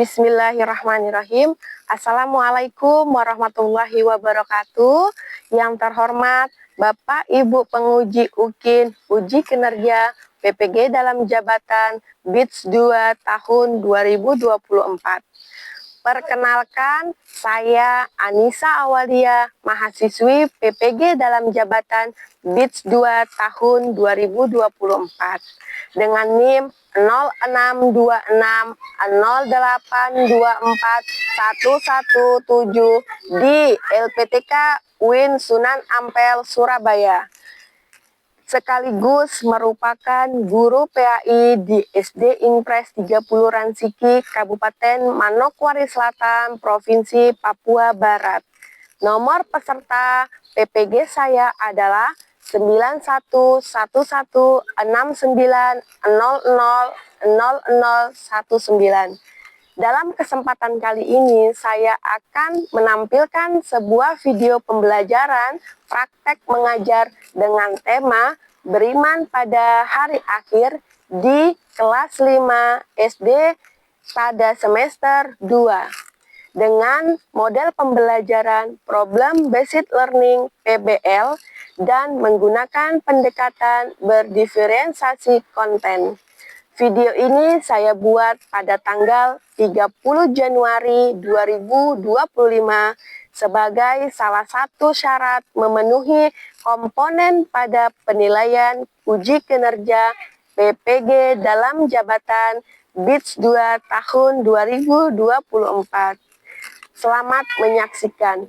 Bismillahirrahmanirrahim. Assalamualaikum warahmatullahi wabarakatuh. Yang terhormat Bapak Ibu penguji UKIN Uji Kinerja PPG dalam jabatan BITS 2 tahun 2024. Perkenalkan, saya Anissa Awalia, mahasiswi PPG dalam jabatan BITS 2 tahun 2024 dengan NIM 062608241117 di LPTK UIN Sunan Ampel, Surabaya. Sekaligus merupakan guru PAI di SD Impres 30 Ransiki, Kabupaten Manokwari Selatan, Provinsi Papua Barat. Nomor peserta PPG saya adalah 911169000019. Dalam kesempatan kali ini, saya akan menampilkan sebuah video pembelajaran praktek mengajar dengan tema beriman pada hari akhir di kelas 5 SD pada semester 2 dengan model pembelajaran Problem Based Learning PBL dan menggunakan pendekatan berdiferensiasi konten. Video ini saya buat pada tanggal 30 Januari 2025 sebagai salah satu syarat memenuhi komponen pada penilaian uji kinerja PPG dalam jabatan BITS 2 tahun 2024. Selamat menyaksikan.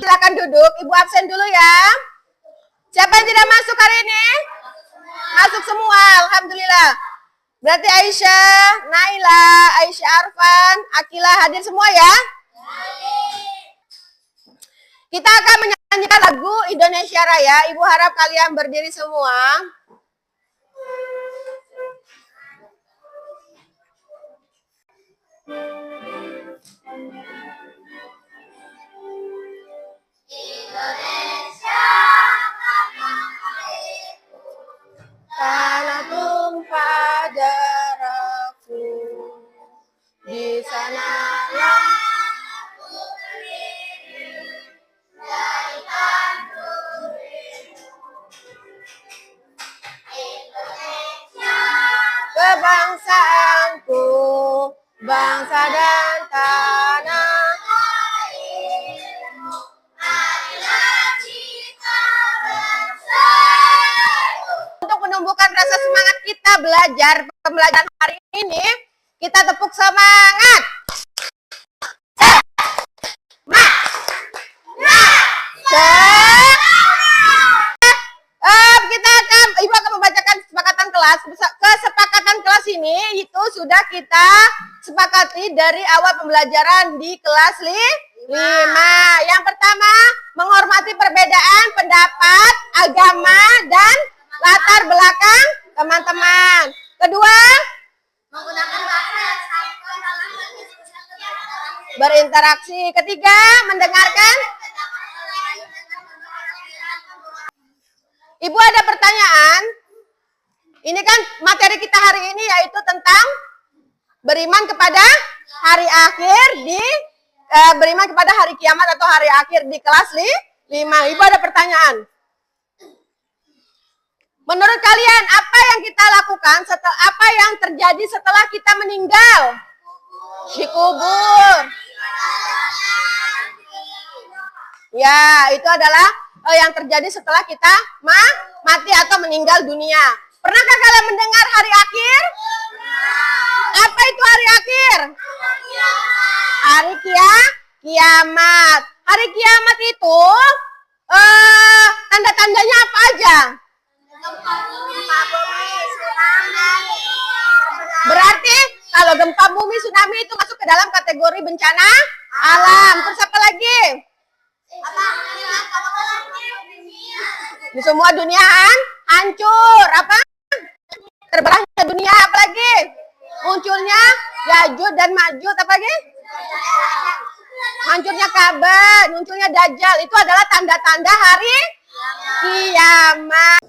Silakan duduk, Ibu absen dulu ya. Siapa yang tidak masuk hari ini? Masuk semua, Alhamdulillah. Berarti Aisyah, Naila, Aisyah Arfan, Akila hadir semua ya? Kita akan menyanyikan lagu Indonesia Raya. Ibu harap kalian berdiri semua. Indonesia Tanah tumpah darahku, di sanalah aku berdiri dari tanah Indonesia kebangsaanku, bangsa dan tanah airmu, marilah kita bersatu. Untuk menumbuhkan rasa semangat kita belajar pembelajaran hari ini, kita tepuk semangat. Ibu akan membacakan kesepakatan kelas. Kesepakatan kelas ini itu sudah kita sepakati dari awal pembelajaran di kelas 5. 5. Yang pertama, menghormati perbedaan pendapat, agama, dan latar belakang teman-teman. Kedua, Menggunakan bahasa yang santun dalam berdiskusi atau berinteraksi. berinteraksi. Ketiga, mendengarkan. Ibu ada pertanyaan? Ini kan materi kita hari ini yaitu tentang beriman kepada hari akhir beriman kepada hari kiamat atau hari akhir di kelas 5. Ibu ada pertanyaan. Menurut kalian apa yang kita lakukan apa yang terjadi setelah kita meninggal? Dikubur. Ya, itu adalah yang terjadi setelah kita mati atau meninggal dunia. Pernahkah kalian mendengar hari akhir? Apa itu hari akhir? Hari kiamat. Hari kiamat itu tanda-tandanya apa aja? Berarti kalau gempa bumi, tsunami itu masuk ke dalam kategori bencana alam. Terus apa lagi? Di semua dunia hancur. Apa? Terbelahnya dunia. Apa lagi? Munculnya Ya'juj dan Ma'juj. Apa lagi? Hancurnya Ka'bah, munculnya Dajjal. Itu adalah tanda-tanda hari kiamat.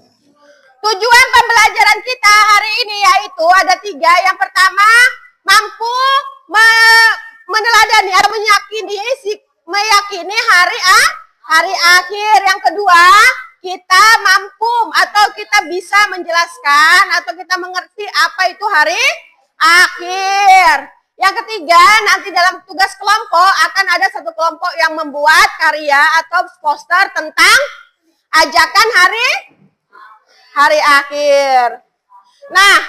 Tujuan pembelajaran kita hari ini yaitu ada 3. Yang pertama, mampu meneladani atau meyakini hari akhir. Yang kedua, kita mampu atau kita bisa menjelaskan atau kita mengerti apa itu hari akhir. Yang ketiga, nanti dalam tugas kelompok akan ada satu kelompok yang membuat karya atau poster tentang ajakan hari akhir. Nah,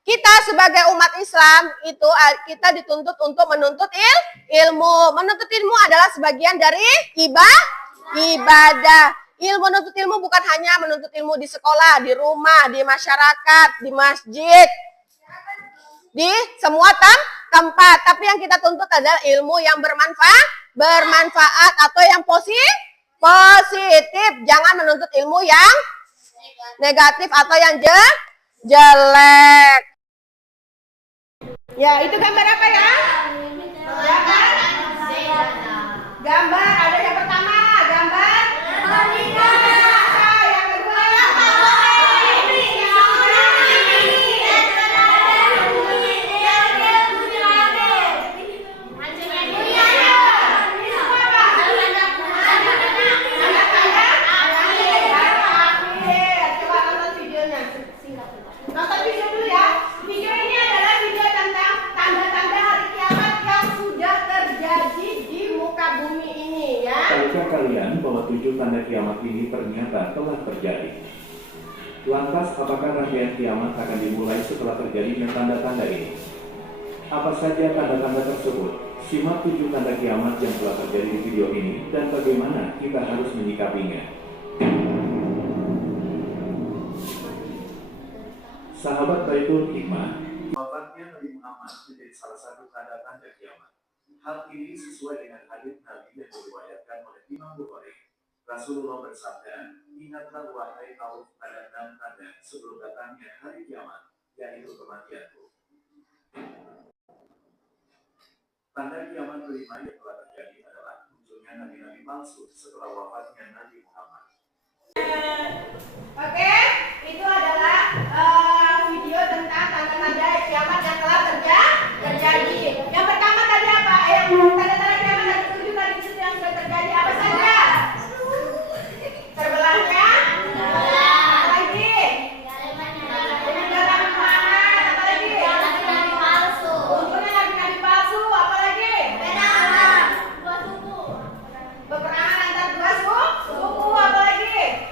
kita sebagai umat Islam itu kita dituntut untuk menuntut ilmu. Menuntut ilmu adalah sebagian dari ibadah. Menuntut ilmu bukan hanya menuntut ilmu di sekolah, di rumah, di masyarakat, di masjid, di semua tempat. Tapi yang kita tuntut adalah ilmu yang bermanfaat atau yang positif. Jangan menuntut ilmu yang negatif atau yang jelek. Ya, itu gambar apa ya? Gambar ada yang pertama, gambar yang kedua nonton video dulu ya. Video ini adalah video tentang tanda-tanda hari kiamat yang sudah terjadi di muka bumi ini ya. Tahukah kalian bahwa 7 tanda kiamat ini ternyata telah terjadi? Lantas, apakah rangkaian kiamat akan dimulai setelah terjadinya tanda-tanda ini? Apa saja tanda-tanda tersebut? Simak 7 tanda kiamat yang telah terjadi di video ini dan bagaimana kita harus menyikapinya. Sahabat Baitul Hikmah, wafatnya Nabi Muhammad menjadi salah satu tanda-tanda kiamat. Hal ini sesuai dengan hadits Nabi yang diriwayatkan oleh Imam Bukhari. Rasulullah bersabda, "Ingatlah wahai kaum pada 6 tanda sebelum datangnya hari kiamat, yaitu kematianku." Tanda kiamat kelima yang telah terjadi adalah munculnya nabi-nabi palsu setelah wafatnya Nabi Muhammad. Oke, itu adalah video tentang tanda-tanda kiamat yang telah terjadi. Yang pertama tadi apa? Tanda-tanda kiamat yang ke-7 tadi itu yang sudah terjadi apa saja? Terbelahnya, apa lagi? Peninggalan Muhammad, apa lagi? Munculnya nabi-nabi palsu, apa lagi? Peperangan antar 2 suku, apa lagi?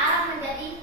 Arab menjadi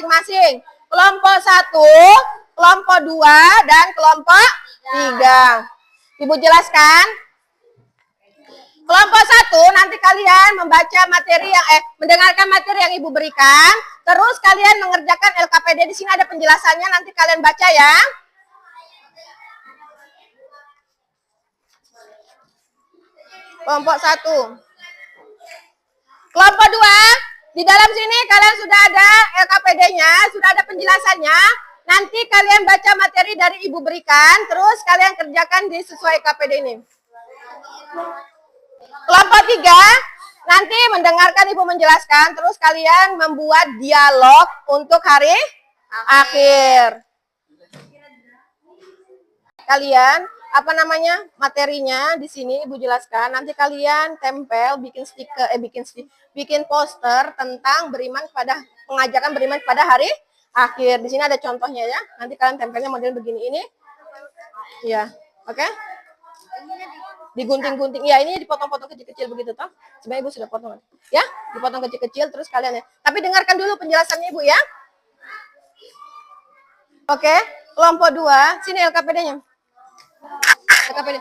masing-masing. Kelompok 1, kelompok 2, dan kelompok 3. Ibu jelaskan. Kelompok 1 nanti kalian membaca materi yang mendengarkan materi yang Ibu berikan, terus kalian mengerjakan LKPD. Di sini ada penjelasannya, nanti kalian baca ya. Kelompok 1. Kelompok 2, di dalam sini kalian sudah ada LKPD-nya, sudah ada penjelasannya. Nanti kalian baca materi dari Ibu berikan, terus kalian kerjakan sesuai LKPD ini. Kelompok 3, nanti mendengarkan Ibu menjelaskan, terus kalian membuat dialog untuk hari akhir. Kalian materinya di sini Ibu jelaskan, nanti kalian tempel, bikin poster tentang mengajarkan beriman kepada hari akhir. Di sini ada contohnya ya. Nanti kalian tempelnya model begini ini. Ya, oke? Digunting-gunting. Ya, ini dipotong-potong kecil-kecil begitu toh. Sebenarnya Ibu sudah potong. Ya, dipotong kecil-kecil terus kalian ya. Tapi dengarkan dulu penjelasannya Ibu ya. Oke, kelompok 2, sini LKPD-nya.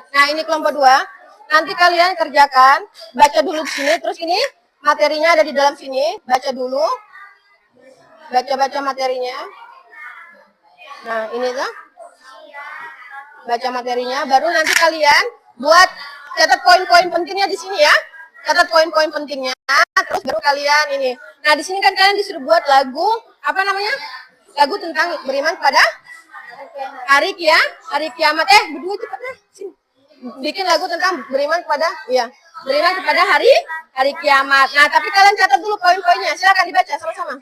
Nah, ini kelompok 2. Nanti kalian kerjakan, baca dulu di sini, terus ini materinya ada di dalam sini, baca dulu. Baca-baca materinya. Nah, ini tuh. Baca materinya, baru nanti kalian buat catat poin-poin pentingnya di sini ya. Catat poin-poin pentingnya, terus baru kalian ini. Nah, di sini kan kalian disuruh buat lagu, lagu tentang beriman pada hari kiamat. Berdua cepat deh. Sini. Bikin lagu tentang beriman kepada hari kiamat. Nah, tapi kalian catat dulu poin-poinnya. Silakan dibaca sama-sama.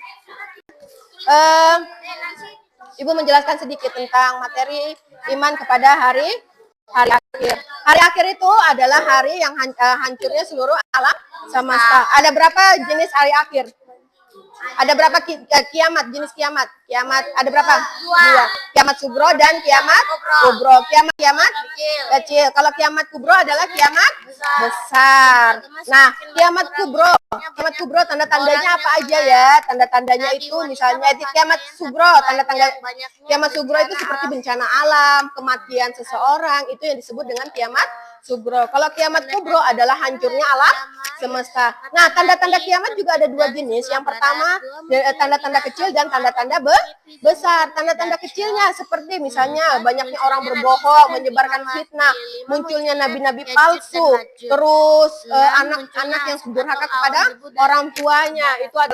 Ibu menjelaskan sedikit tentang materi iman kepada hari akhir. Hari akhir itu adalah hari yang hancurnya seluruh alam semesta. Ada berapa jenis hari akhir? Ada berapa kiamat, jenis kiamat? Kiamat ada berapa? Dua. Kiamat sugro dan kiamat kubro. Kiamat kecil. Kalau kiamat kubro adalah kiamat besar. Nah, kiamat kubro tanda-tandanya apa aja ya? Tanda-tandanya itu misalnya kiamat sugro, tanda-tanda kiamat sugro itu seperti bencana alam, kematian seseorang, itu yang disebut dengan kiamat sugro. Kalau kiamat kubro adalah hancurnya alam semesta. Nah, tanda-tanda kiamat juga ada dua jenis. Yang pertama, tanda-tanda kecil dan tanda-tanda besar. Tanda-tanda kecilnya seperti misalnya banyaknya orang berbohong, menyebarkan fitnah, munculnya nabi-nabi palsu, terus anak-anak yang durhaka kepada orang tuanya. Itu ada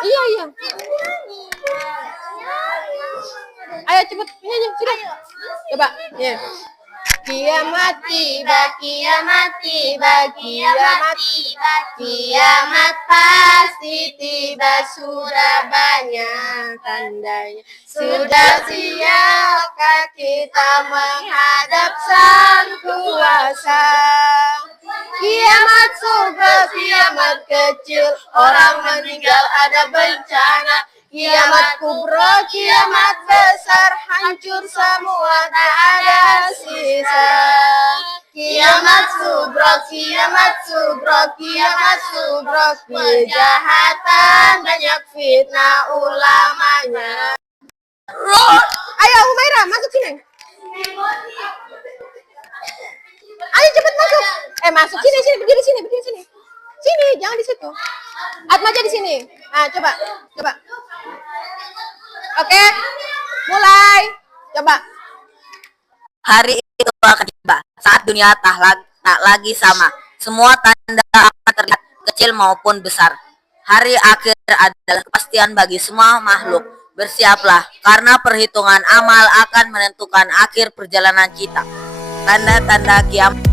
Iya. Ayo cepet nyanyi sudah. Coba. Ya. Kiamat tiba, kiamat tiba, kiamat pasti tiba, sudah banyak tandanya. Sudah siapkah kita menghadap Sang Kuasa? Kiamat sugro, kiamat kecil, orang meninggal ada bencana. Kiamat kubro, kiamat besar, hancur semua tak ada sisa. Kiamat sugro, kejahatan banyak fitnah ulamanya. Ayo Humaira masuk sini. Ayo cepet masuk. masuk. Sini, berdiri sini. Sini, jangan di situ. Atmaja di sini. Nah, coba. Oke, mulai. Coba. Hari itu akan tiba saat dunia tak lagi sama. Semua tanda akan terlihat kecil maupun besar. Hari akhir adalah kepastian bagi semua makhluk. Bersiaplah, karena perhitungan amal akan menentukan akhir perjalanan kita. Tanda-tanda kiamat.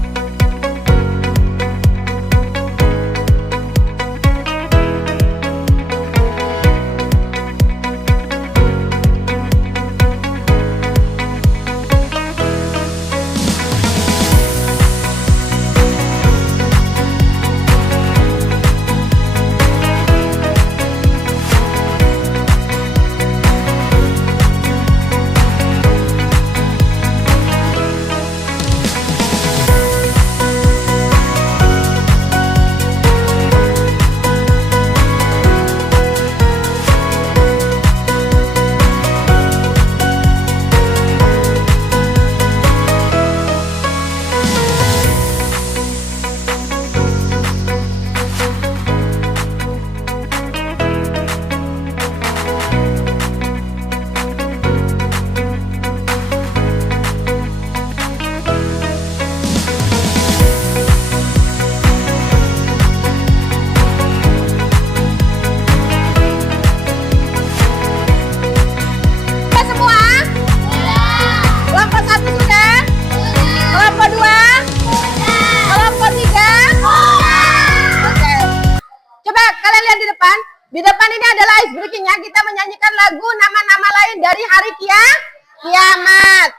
Di depan ini adalah ice breakingnya. Kita menyanyikan lagu nama-nama lain dari hari kiamat.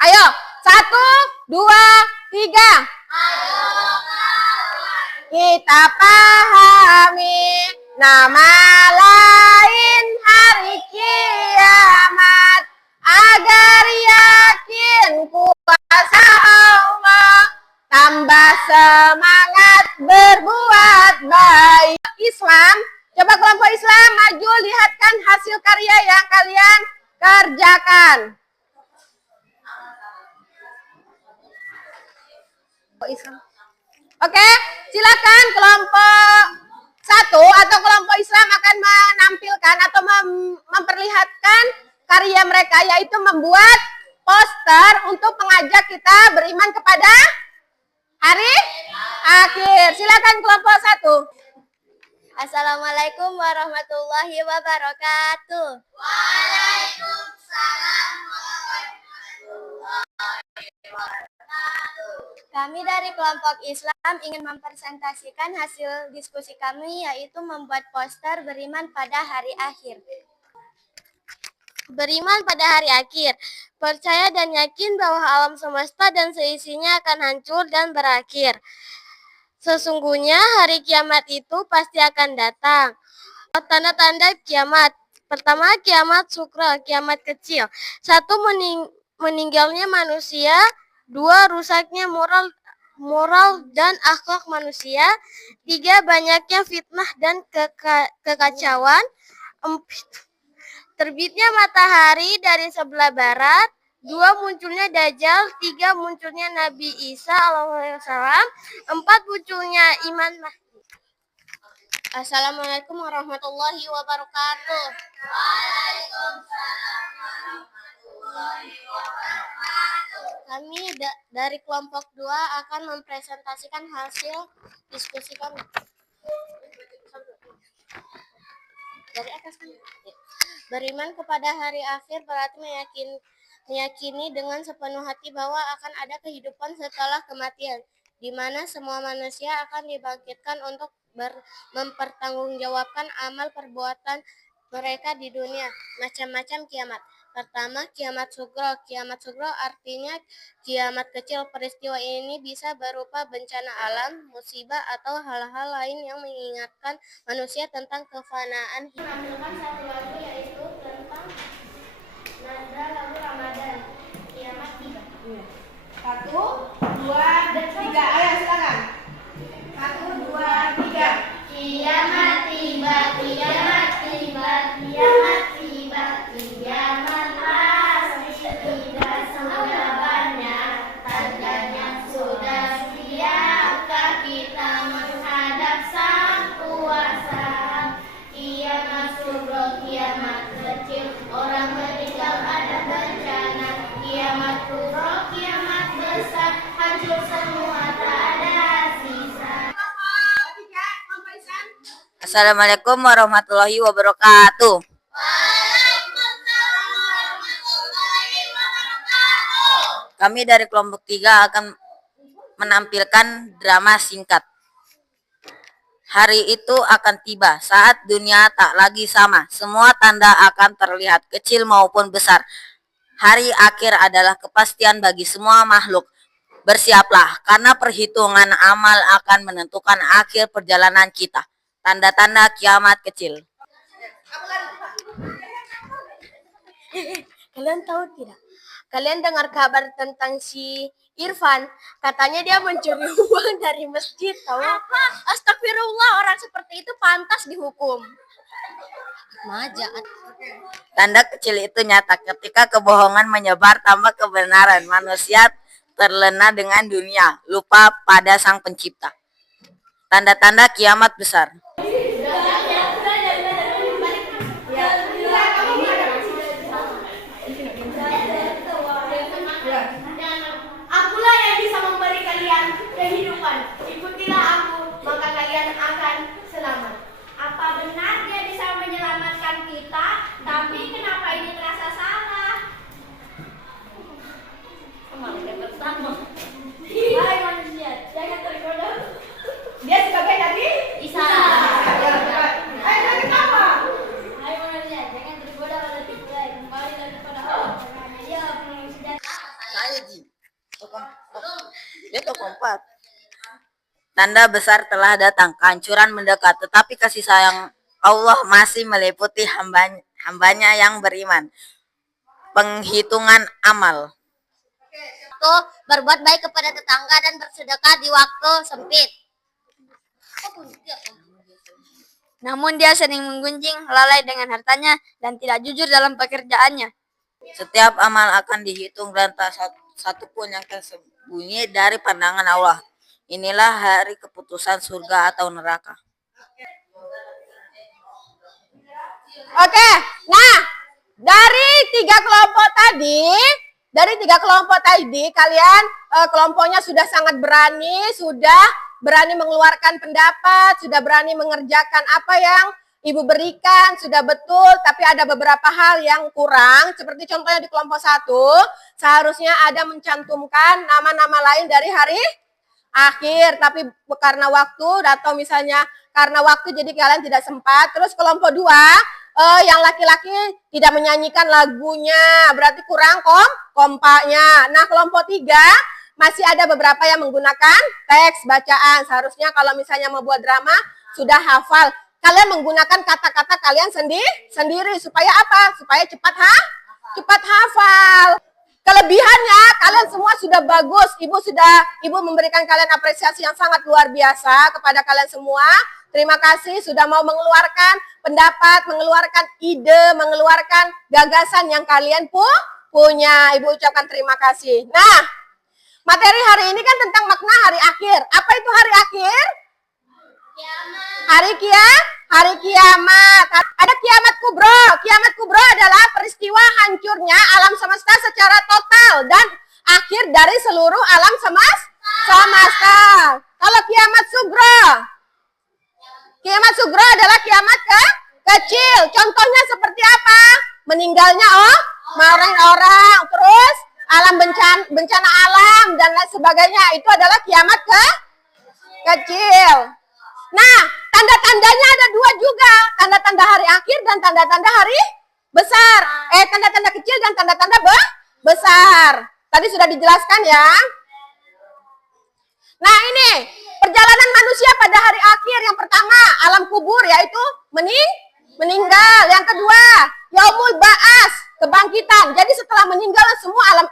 Ayo, 1, 2, 3. Kita pahami nama lain hari kiamat agar yakin kuasa Allah, tambah semangat berbuat baik. Islam, coba kelompok Islam maju, lihatkan hasil karya yang kalian kerjakan. Islam. Oke, silakan kelompok 1 atau kelompok Islam akan menampilkan atau memperlihatkan karya mereka, yaitu membuat poster untuk mengajak kita beriman kepada hari akhir. Silakan kelompok 1. Assalamualaikum warahmatullahi wabarakatuh. Waalaikumsalam warahmatullahi wabarakatuh. Kami dari kelompok Islam ingin mempresentasikan hasil diskusi kami, yaitu membuat poster beriman pada hari akhir. Beriman pada hari akhir, percaya dan yakin bahwa alam semesta dan seisinya akan hancur dan berakhir. Sesungguhnya hari kiamat itu pasti akan datang. Tanda-tanda kiamat. Pertama, kiamat sukra, kiamat kecil. 1, meninggalnya manusia. 2, rusaknya moral dan akhlak manusia. 3, banyaknya fitnah dan kekacauan. 4, terbitnya matahari dari sebelah barat. 2, munculnya Dajjal. 3, munculnya Nabi Isa alaihissalam. 4, munculnya Iman Mahdi. Assalamualaikum warahmatullahi wabarakatuh. Waalaikumsalam warahmatullahi wabarakatuh. Kami dari kelompok 2 akan mempresentasikan hasil diskusi kami. Dari atas kan? Beriman kepada hari akhir berarti meyakini dengan sepenuh hati bahwa akan ada kehidupan setelah kematian, di mana semua manusia akan dibangkitkan untuk mempertanggungjawabkan amal perbuatan mereka di dunia. Macam-macam kiamat. Pertama, kiamat sugro. Kiamat sugro artinya kiamat kecil. Peristiwa ini bisa berupa bencana alam, musibah, atau hal-hal lain yang mengingatkan manusia tentang kefanaan. Menampilkan satu lagu yaitu tentang nada lagu Ramadan. Kiamat tiba. 1, 2, 3. Ayo silakan. 1, 2, 3. Kiamat tiba, kiamat tiba, kiamat tiba, kiamat pasti tiba. Sudah banyak tandanya, sudah setia Assalamualaikum warahmatullahi wabarakatuh. Kami dari kelompok 3 akan menampilkan drama singkat. Hari itu akan tiba saat dunia tak lagi sama. Semua tanda akan terlihat, kecil maupun besar. Hari akhir adalah kepastian bagi semua makhluk. Bersiaplah, karena perhitungan amal akan menentukan akhir perjalanan kita. Tanda-tanda kiamat kecil. Kalian tahu tidak? Kalian dengar kabar tentang si Irfan? Katanya dia mencuri uang dari masjid, tahu? Astagfirullah, orang seperti itu pantas dihukum. Tanda kecil itu nyata ketika kebohongan menyebar tanpa kebenaran. Manusia terlena dengan dunia, lupa pada sang pencipta. Tanda-tanda kiamat besar. Akulah yang bisa memberi kalian kehidupan. Ikutilah aku, maka kalian akan selamat. Apa benar dia bisa menyelamatkan kita? Tapi kenapa ini terasa salah? Hai manusia, jangan tergoda. Dia sebagai Nabi Isa. Hai kenapa? Hai manusia, jangan tergoda oleh tipu daya. Kembalilah kepada Allah. Karena Dia penuh sejati. Saya Ji. Dia keempat. Tanda besar telah datang, kehancuran mendekat, tetapi kasih sayang Allah masih meliputi hambanya yang beriman. Penghitungan amal. Berbuat baik kepada tetangga dan bersedekah di waktu sempit. Namun dia sering menggunjing, lalai dengan hartanya, dan tidak jujur dalam pekerjaannya. Setiap amal akan dihitung dan tak satu pun yang tersembunyi dari pandangan Allah. Inilah hari keputusan surga atau neraka. Oke, nah dari tiga kelompok tadi, kalian kelompoknya sudah sangat berani, sudah berani mengeluarkan pendapat, sudah berani mengerjakan apa yang Ibu berikan, sudah betul, tapi ada beberapa hal yang kurang, seperti contohnya di kelompok 1, seharusnya ada mencantumkan nama-nama lain dari hari akhir, tapi karena waktu atau misalnya karena waktu jadi kalian tidak sempat. Terus kelompok 2, yang laki-laki tidak menyanyikan lagunya, berarti kurang kompaknya. Nah, kelompok 3 masih ada beberapa yang menggunakan teks bacaan. Seharusnya kalau misalnya membuat drama sudah hafal. Kalian menggunakan kata-kata kalian sendiri supaya apa? Supaya cepat hafal. Kelebihannya kalian semua sudah bagus. Ibu memberikan kalian apresiasi yang sangat luar biasa kepada kalian semua. Terima kasih sudah mau mengeluarkan pendapat, mengeluarkan ide, mengeluarkan gagasan yang kalian punya. Ibu ucapkan terima kasih. Nah, materi hari ini kan tentang makna hari akhir. Apa itu hari akhir? Hari kiamat. Ada kiamat kubro. Kiamat kubro adalah peristiwa hancurnya alam semesta secara total dan akhir dari seluruh alam semesta. Kalau kiamat sugro adalah kiamat kecil. Contohnya seperti apa? Meninggalnya orang, terus alam bencana alam dan lain sebagainya. Itu adalah kiamat kecil. Nah, tanda-tandanya ada 2 juga. Tanda-tanda hari akhir dan tanda-tanda hari besar. Tanda-tanda kecil dan tanda-tanda besar. Tadi sudah dijelaskan ya. Nah, ini perjalanan manusia pada hari akhir. Yang pertama, alam kubur, yaitu meninggal. Yang kedua, yaumul ba'as, kebangkitan. Jadi setelah meninggal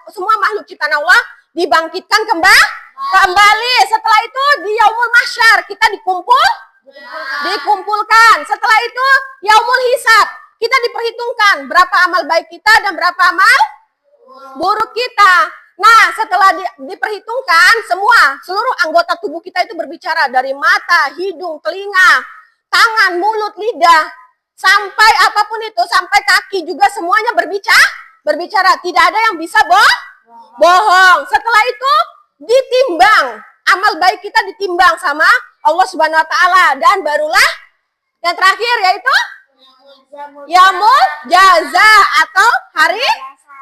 semua makhluk ciptaan Allah dibangkitkan kembali. Setelah itu di yaumul mahsyar kita dikumpulkan. Setelah itu yaumul hisab, kita diperhitungkan berapa amal baik kita dan berapa amal buruk kita. Nah, setelah diperhitungkan seluruh anggota tubuh kita itu berbicara, dari mata, hidung, telinga, tangan, mulut, lidah, sampai apapun itu, sampai kaki juga semuanya berbicara. Tidak ada yang bisa bohong. Setelah itu ditimbang, amal baik kita ditimbang sama Allah Subhanahu wa taala, dan barulah Yang terakhir yaitu Yaumul Jaza atau hari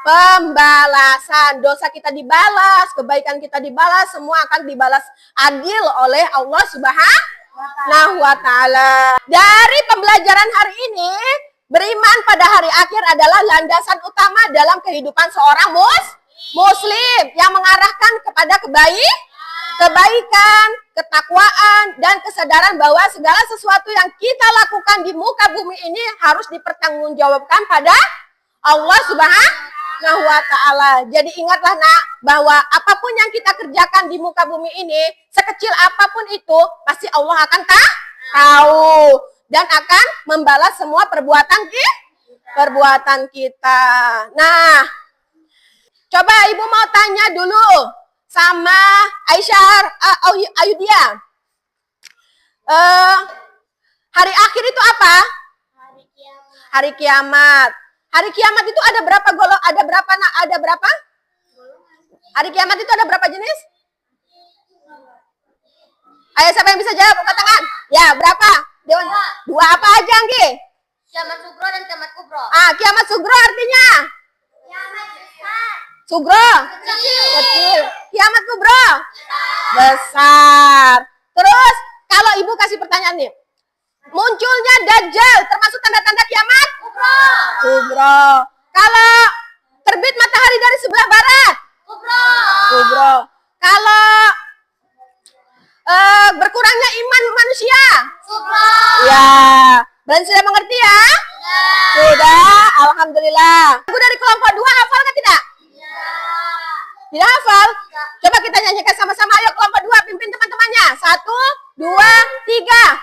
pembalasan. Dosa kita dibalas, kebaikan kita dibalas, semua akan dibalas adil oleh Allah Subhanahu wa taala. Dari pembelajaran hari ini, beriman pada hari akhir adalah landasan utama dalam kehidupan seorang muslim yang mengarahkan kepada kebaikan, ketakwaan, dan kesadaran bahwa segala sesuatu yang kita lakukan di muka bumi ini harus dipertanggungjawabkan pada Allah Subhanahu wa taala. Jadi ingatlah nak, bahwa apapun yang kita kerjakan di muka bumi ini, sekecil apapun itu, pasti Allah akan tahu dan akan membalas semua perbuatan kita. Nah, coba ibu mau tanya dulu sama Aisyah Ayudia. Hari akhir itu apa? Hari kiamat. Hari kiamat itu ada berapa Ada berapa? Hari kiamat itu ada berapa jenis? Ayo, siapa yang bisa jawab? Angkat tangan. Ya, berapa? Dua apa aja, Anggi? Kiamat sugro dan kiamat kubro. Kiamat sugro artinya? Kiamat besar. Sugro? Kecil. Kiamat kubro? Besar. Terus, kalau ibu kasih pertanyaan nih. Munculnya Dajjal termasuk tanda-tanda kiamat? Kubro. Kalau terbit matahari dari sebelah barat? Kubro. Kalau berkurangnya iman manusia? Kubro. Ya. Dan sudah mengerti ya? Sudah, alhamdulillah. Lagu dari kelompok 2 hafal kan tidak? Tidak hafal? Coba kita nyanyikan sama-sama. Ayo kelompok 2 pimpin teman-temannya. 1, 2, 3.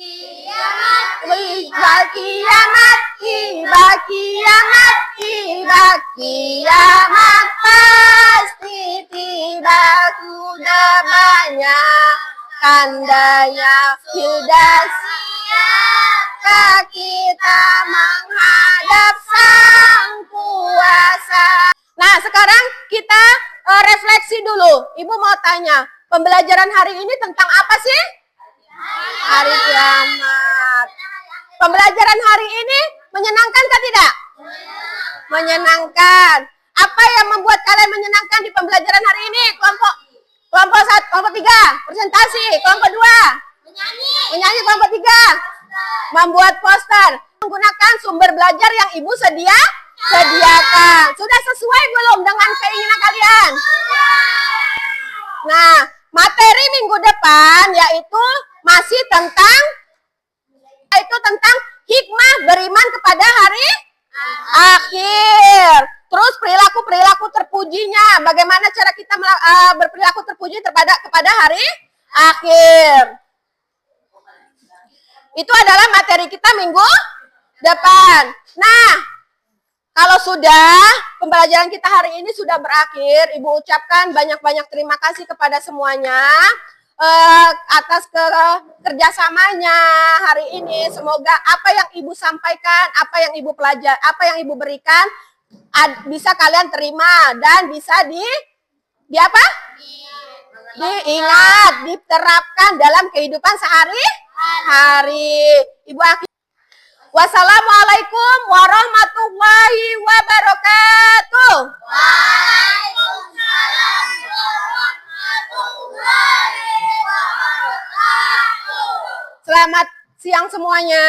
Kiamat, Tiba kiamat, tiba kiamat, tiba kiamat pasti tiba, sudah banyak tandanya, sudah siapkah kita menghadap Sang Kuasa. Nah, sekarang kita refleksi dulu. Ibu mau tanya, pembelajaran hari ini tentang apa sih? Hari kiamat. Pembelajaran hari ini menyenangkan kah tidak? Menyenangkan. Apa yang membuat kalian menyenangkan di pembelajaran hari ini? Kelompok 1, kelompok 3, presentasi. Kelompok 2, menyanyi. Kelompok 3, membuat poster. Menggunakan sumber belajar yang ibu sediakan. Sudah sesuai belum dengan keinginan kalian? Nah, materi minggu depan yaitu masih tentang hikmah beriman kepada hari akhir. Terus perilaku terpujinya, bagaimana cara kita berperilaku terpuji kepada hari akhir. Itu adalah materi kita minggu depan. Nah, kalau sudah pembelajaran kita hari ini sudah berakhir, Ibu ucapkan banyak-banyak terima kasih kepada semuanya atas kerjasamanya hari ini. Semoga apa yang Ibu sampaikan, apa yang Ibu pelajari, apa yang Ibu berikan bisa kalian terima dan bisa diingat, diterapkan dalam kehidupan sehari-hari. Ibu akhir. Wassalamualaikum warahmatullahi wabarakatuh. Waalaikumsalam warahmatullahi wabarakatuh. Selamat siang semuanya.